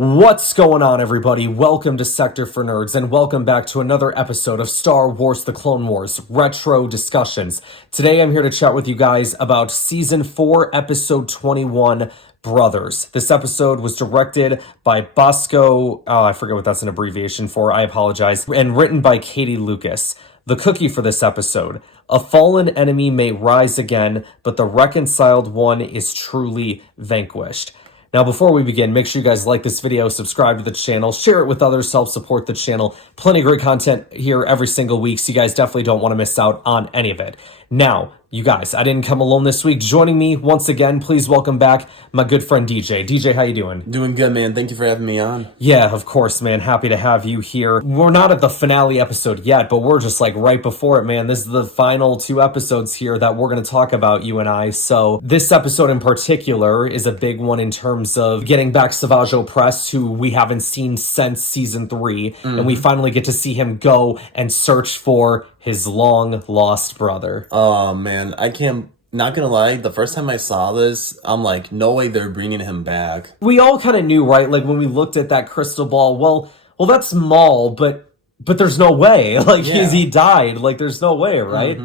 What's going on, everybody? Welcome to Sector for Nerds, and welcome back to another episode of Star Wars The Clone Wars Retro Discussions. Today I'm here to chat with you guys about Season 4, Episode 21, Brothers. This episode was directed by Bosco, I forget what that's an abbreviation for, I apologize, and written by Katie Lucas. The cookie for this episode: a fallen enemy may rise again, but the reconciled one is truly vanquished. Now, before we begin, make sure you guys like this video, subscribe to the channel, share it with others to help support the channel. Plenty of great content here every single week, so you guys definitely don't want to miss out on any of it. Now, you guys, I didn't come alone this week. Joining me once again, please welcome back my good friend DJ. DJ, how you doing? Doing good, man. Thank you for having me on. Yeah, of course, man. Happy to have you here. We're not at the finale episode yet, but we're just like right before it, man. This is the final two episodes here that we're going to talk about, you and I. So this episode in particular is a big one in terms of getting back Savage OPRESS, who we haven't seen since Season 3, and we finally get to see him go and search for his long-lost brother. Oh, man. Not gonna lie, the first time I saw this, I'm like, no way they're bringing him back. We all kind of knew, right? Like, when we looked at that crystal ball, well, that's Maul, but there's no way. Like, he died. Like, there's no way, right?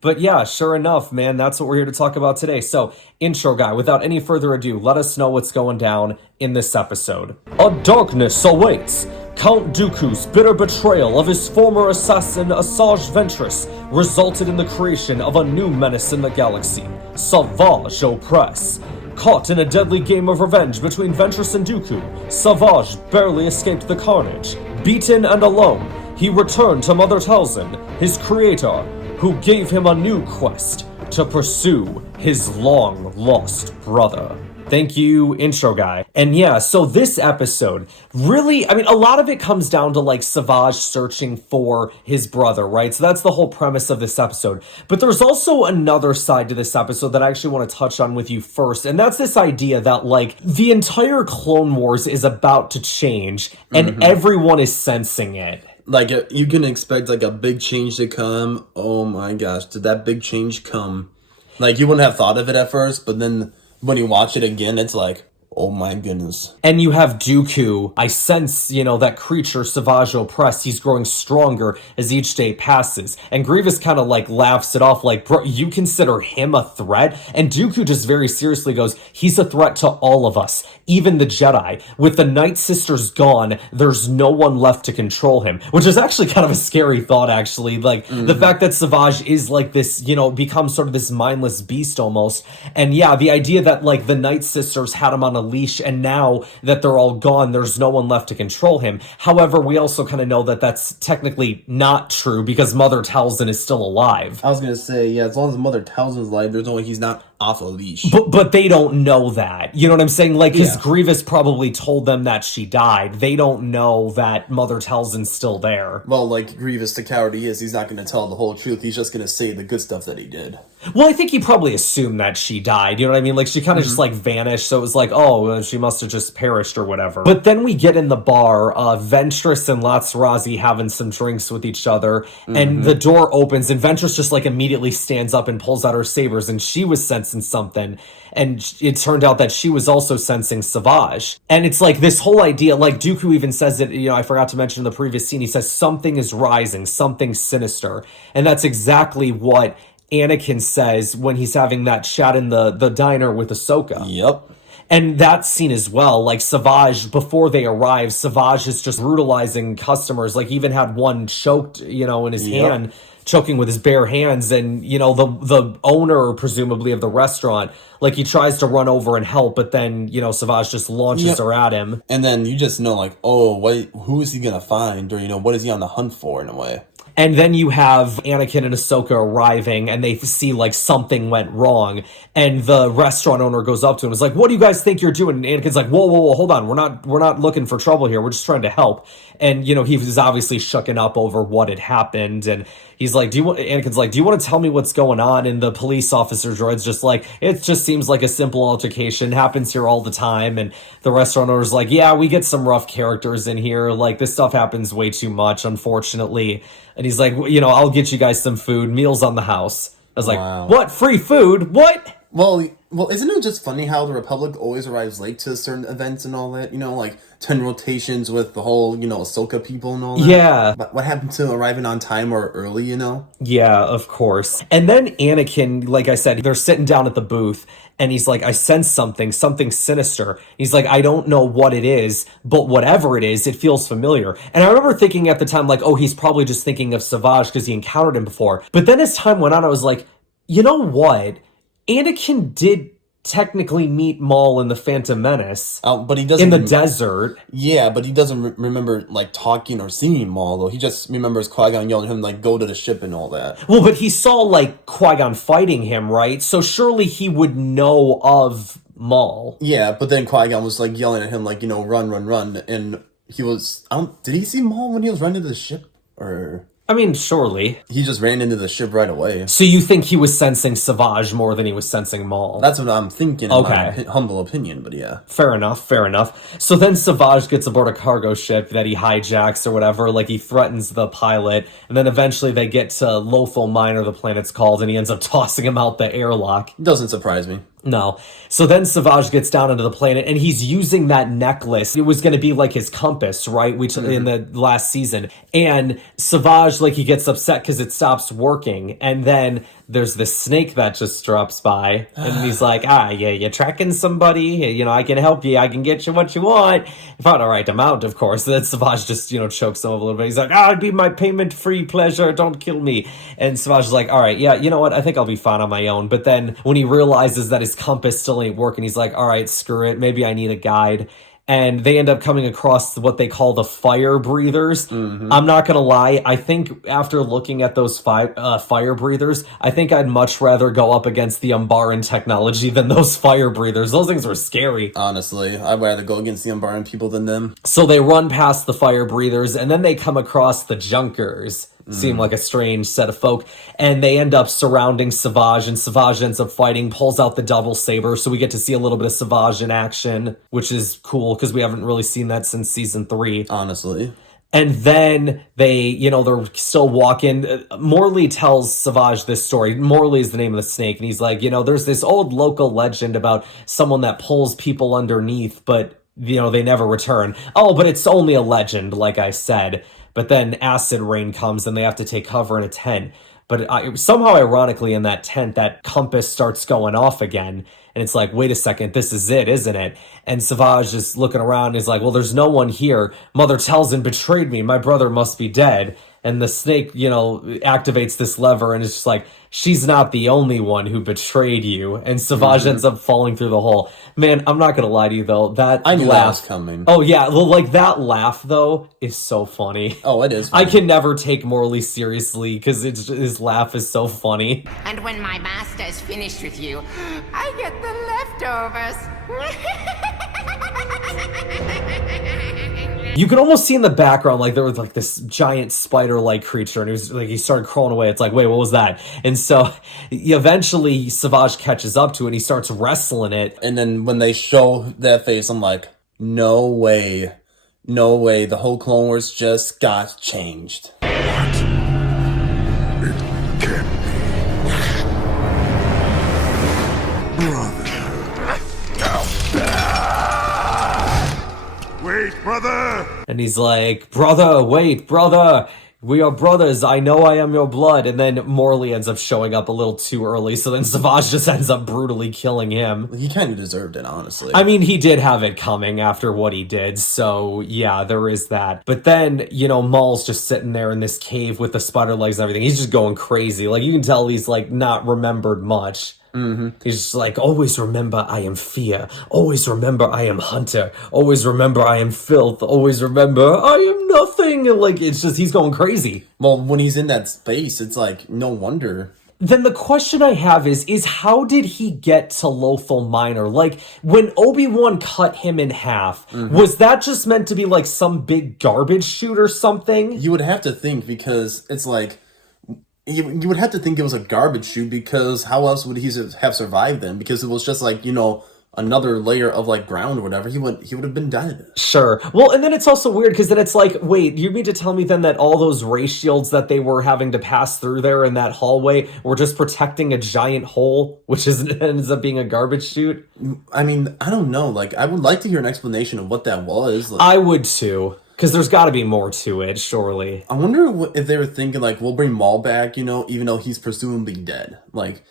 But yeah, sure enough, man, that's what we're here to talk about today. So, intro guy, without any further ado, let us know what's going down in this episode. A darkness awaits. Count Dooku's bitter betrayal of his former assassin Asajj Ventress resulted in the creation of a new menace in the galaxy, Savage OPRESS. Caught in a deadly game of revenge between Ventress and Dooku, Savage barely escaped the carnage. Beaten and alone, he returned to Mother Talzin, his creator, who gave him a new quest to pursue his long-lost brother. Thank you, intro guy. And yeah, so this episode, really, I mean, a lot of it comes down to, like, Savage searching for his brother, right? So that's the whole premise of this episode. But there's also another side to this episode that I actually want to touch on with you first, and that's this idea that, like, the entire Clone Wars is about to change, and everyone is sensing it. Like, you can expect, like, a big change to come. Oh my gosh, did that big change come? Like, you wouldn't have thought of it at first, but then when you watch it again, it's like, oh my goodness. And you have Dooku. I sense, that creature, Savage OPRESS, he's growing stronger as each day passes. And Grievous kind of, like, laughs it off, like, bro, you consider him a threat? And Dooku just very seriously goes, he's a threat to all of us, even the Jedi. With the Night Sisters gone, there's no one left to control him. Which is actually kind of a scary thought, actually. Like, the fact that Savage is, like, this, becomes sort of this mindless beast almost. And yeah, the idea that, like, the Night Sisters had him on a leash, and now that they're all gone, there's no one left to control him. However, we also kind of know that that's technically not true because Mother Talzin is still alive. I was gonna say, yeah, as long as Mother Talzin's alive, there's no way he's not off a leash. But they don't know that. You know what I'm saying? Like, because Grievous probably told them that she died. They don't know that Mother Talzin's still there. Well, like, Grievous, the coward he is, he's not gonna tell the whole truth. He's just gonna say the good stuff that he did. Well, I think he probably assumed that she died, you know what I mean? Like, she kind of just, like, vanished, so it was like, oh, she must have just perished or whatever. But then we get in the bar, Ventress and Latsrazi having some drinks with each other, and the door opens, and Ventress just, like, immediately stands up and pulls out her sabers, and she was sensing something, and it turned out that she was also sensing Savage. And it's like this whole idea, like, Dooku even says it, I forgot to mention in the previous scene, he says, something is rising, something sinister, and that's exactly what Anakin says when he's having that chat in the diner with Ahsoka. Yep. And that scene as well, like, Savage, before they arrive, Savage is just brutalizing customers. Like, he even had one choked, in his hand, choking with his bare hands. And, the owner, presumably, of the restaurant, like, he tries to run over and help, but then, Savage just launches her at him. And then you just know, like, oh, who is he gonna find? Or, what is he on the hunt for, in a way? And then you have Anakin and Ahsoka arriving, and they see, like, something went wrong. And the restaurant owner goes up to him and is like, what do you guys think you're doing? And Anakin's like, whoa, hold on. We're not looking for trouble here. We're just trying to help. And, he was obviously shooken up over what had happened. And he's like, Anakin's like, do you want to tell me what's going on? And the police officer droid's just like, it just seems like a simple altercation. Happens here all the time. And the restaurant owner's like, yeah, we get some rough characters in here. Like, this stuff happens way too much, unfortunately. And he's like, I'll get you guys some food. Meals on the house. I was like, what? Free food? What? Well, isn't it just funny how the Republic always arrives late to certain events and all that? 10 rotations with the whole, Ahsoka people and all that. Yeah. But what happened to arriving on time or early, Yeah, of course. And then Anakin, like I said, they're sitting down at the booth and he's like, I sense something sinister. He's like, I don't know what it is, but whatever it is, it feels familiar. And I remember thinking at the time, like, oh, he's probably just thinking of Savage because he encountered him before. But then as time went on, I was like, you know what? Anakin did technically meet Maul in the Phantom Menace. But he doesn't in the desert. Yeah, but he doesn't remember like talking or seeing Maul though. He just remembers Qui-Gon yelling at him like go to the ship and all that. Well, but he saw like Qui-Gon fighting him, right? So surely he would know of Maul. Yeah, but then Qui-Gon was like yelling at him like, run, run, run, and he was did he see Maul when he was running to the ship? Or I mean, surely. He just ran into the ship right away. So you think he was sensing Savage more than he was sensing Maul? That's what I'm thinking, in my humble opinion, but yeah. Fair enough. So then Savage gets aboard a cargo ship that he hijacks or whatever, like he threatens the pilot, and then eventually they get to Lothal Minor, the planet's called, and he ends up tossing him out the airlock. Doesn't surprise me. No. So then Savage gets down onto the planet and he's using that necklace. It was going to be like his compass, right? Which in the last season. And Savage, like, he gets upset because it stops working. And then there's this snake that just drops by. And he's like, yeah, you're tracking somebody. I can help you. I can get you what you want. If I had the right amount, of course. And then Savage just, chokes him up a little bit. He's like, it'd be my payment-free pleasure. Don't kill me. And Savage is like, all right, yeah, you know what? I think I'll be fine on my own. But then when he realizes that his compass still ain't working, he's like, all right, screw it. Maybe I need a guide. And they end up coming across what they call the fire breathers. Mm-hmm. I'm not going to lie. I think after looking at those fire breathers, I think I'd much rather go up against the Umbaran technology than those fire breathers. Those things were scary. Honestly, I'd rather go against the Umbaran people than them. So they run past the fire breathers, and then they come across the Junkers. Seem like a strange set of folk, and they end up surrounding Savage, and Savage ends up fighting, pulls out the double saber, so we get to see a little bit of Savage in action, which is cool because we haven't really seen that since season 3. Honestly. And then they, they're still walking. Morley tells Savage this story. Morley is the name of the snake, and he's like, there's this old local legend about someone that pulls people underneath, but they never return. Oh, but it's only a legend, like I said. But then acid rain comes and they have to take cover in a tent. But somehow, ironically, in that tent, that compass starts going off again. And it's like, wait a second, this is it, isn't it? And Savage is looking around and he's like, well, there's no one here. Mother Talzin betrayed me. My brother must be dead. And the snake, activates this lever and it's just like, she's not the only one who betrayed you. And Savage ends up falling through the hole. Man, I'm not going to lie to you, though. I knew that was coming. Oh, yeah. Well, like, that laugh, though, is so funny. Oh, it is funny. I can never take Morley seriously because his laugh is so funny. And when my master is finished with you, I get the leftovers. You can almost see in the background, like, there was, like, this giant spider-like creature, and he started crawling away. It's like, wait, what was that? And so, eventually, Savage catches up to it, and he starts wrestling it. And then when they show that face, I'm like, no way. No way. The whole Clone Wars just got changed. What? It can't be. Brother. Wait, brother! And he's like, brother, wait, brother. We are brothers. I know I am your blood. And then Morley ends up showing up a little too early. So then Savage just ends up brutally killing him. He kind of deserved it, honestly. I mean, he did have it coming after what he did. So yeah, there is that. But then, Maul's just sitting there in this cave with the spider legs and everything. He's just going crazy. Like, you can tell he's like not remembered much. Mm-hmm. He's just like, always remember I am fear. Always remember I am hunter. Always remember I am filth. Always remember I am nothing. And like, it's just, he's going crazy. Well, when he's in that space, it's like, no wonder. Then the question I have is how did he get to Lothal Minor? Like, when Obi-Wan cut him in half, was that just meant to be like some big garbage chute or something? You would have to think, because it's like, you would have to think it was a garbage chute, because how else would he have survived then? Because it was just like, another layer of like ground or whatever, he would have been dead. Sure. Well, and then it's also weird because then it's like, wait, you mean to tell me then that all those ray shields that they were having to pass through there in that hallway were just protecting a giant hole, which ends up being a garbage chute? I mean, I don't know. Like, I would like to hear an explanation of what that was. Like, I would too. Because there's got to be more to it, surely. I wonder if they were thinking, like, we'll bring Maul back, even though he's presumably dead. Like,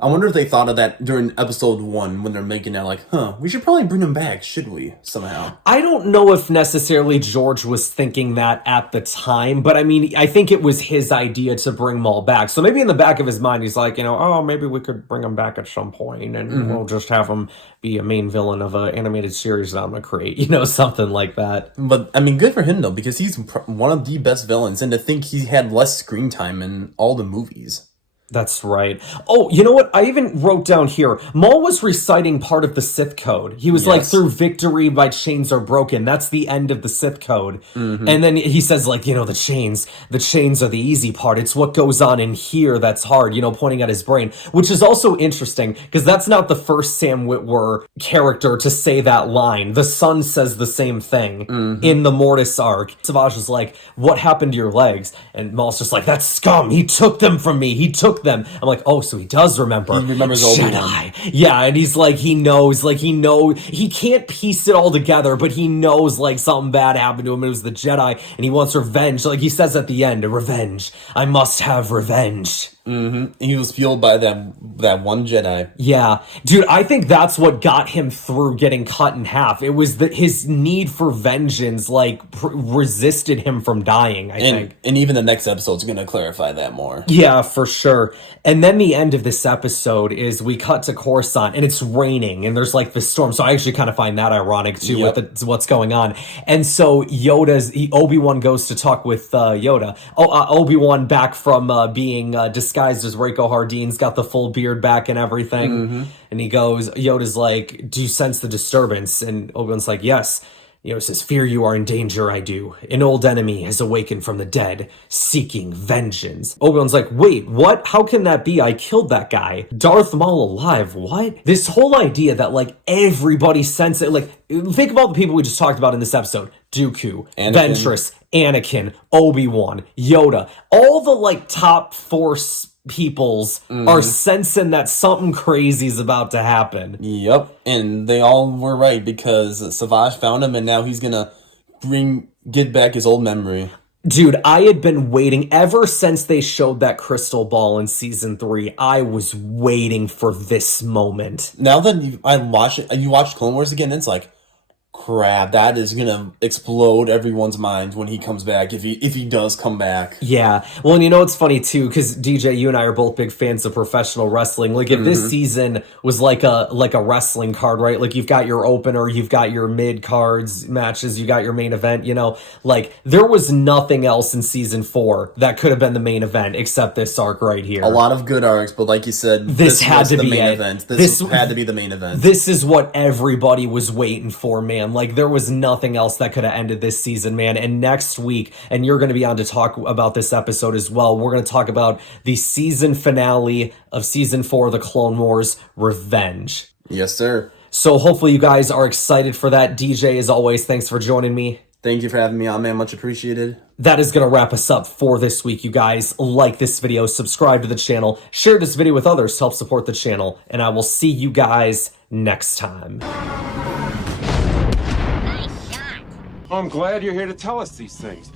I wonder if they thought of that during episode 1 when they're making that, like, we should probably bring him back, should we, somehow? I don't know if necessarily George was thinking that at the time, but I mean, I think it was his idea to bring Maul back. So maybe in the back of his mind, he's like, oh, maybe we could bring him back at some point and we'll just have him be a main villain of an animated series that I'm going to create, something like that. But, I mean, good for him, though, because he's one of the best villains, and to think he had less screen time in all the movies. That's right. Oh, you know what? I even wrote down here, Maul was reciting part of the Sith Code. He was like, through victory, my chains are broken. That's the end of the Sith Code. And then he says, like, the chains are the easy part. It's what goes on in here that's hard, pointing at his brain, which is also interesting because that's not the first Sam Witwer character to say that line. The son says the same thing in the Mortis arc. Savage is like, what happened to your legs? And Maul's just like, that's scum. He took them from me. He took them. I'm like, oh, so he does remember. He remembers Obi-Wan. Jedi. Yeah, and he's like, he knows, he can't piece it all together, but he knows, like, something bad happened to him. It was the Jedi, and he wants revenge. Like he says at the end, revenge. I must have revenge. He was fueled by that one Jedi. Yeah. Dude, I think that's what got him through getting cut in half. It was that his need for vengeance, resisted him from dying, I think. And even the next episode's going to clarify that more. Yeah, for sure. And then the end of this episode is we cut to Coruscant, and it's raining, and there's, like, this storm. So I actually kind of find that ironic, too, with what's going on. And so Obi-Wan goes to talk with Yoda. Obi-Wan back from being disguised as Reiko Hardeen's got the full beard back and everything. And Yoda's like, do you sense the disturbance? And Obi-Wan's like, yes. Says, fear you are in danger, I do. An old enemy has awakened from the dead, seeking vengeance. Obi-Wan's like, wait, what? How can that be? I killed that guy. Darth Maul alive, what? This whole idea that, everybody senses it, think of all the people we just talked about in this episode. Dooku, Ventress, Anakin, Obi-Wan, Yoda. All the, top Force peoples are sensing that something crazy is about to happen. Yep, and they all were right because Savage found him, and now he's gonna get back his old memory. Dude, I had been waiting ever since they showed that crystal ball in season 3. I was waiting for this moment. Now that you watched Clone Wars again, it's like, crap, that is gonna explode everyone's mind when he comes back, if he does come back. Yeah. Well, and it's funny too, because DJ, you and I are both big fans of professional wrestling. If this season was like a wrestling card, right? You've got your opener, you've got your mid cards matches, you got your main event, there was nothing else in season 4 that could have been the main event except this arc right here. A lot of good arcs, but like you said, this had to be the main event. This had to be the main event. This is what everybody was waiting for, man. There was nothing else that could have ended this season, man. And next week, and you're going to be on to talk about this episode as well, we're going to talk about the season finale of season 4 of the Clone Wars, Revenge. Yes, sir. So hopefully you guys are excited for that. DJ, as always, thanks for joining me. Thank you for having me on, man. Much appreciated. That is going to wrap us up for this week, you guys. Like this video, subscribe to the channel, share this video with others to help support the channel, and I will see you guys next time. I'm glad you're here to tell us these things.